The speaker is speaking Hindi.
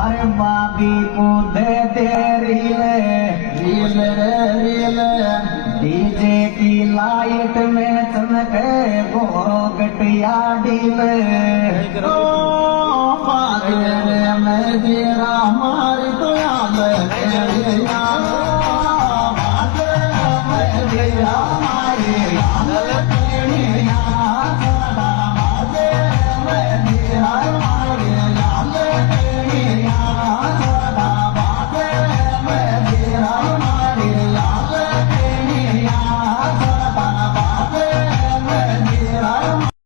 अरे बाबी को दे दे रीले रीले रीले डीजे की लाइट में चमके गोरो गटिया डीले ओ फादर में तेरा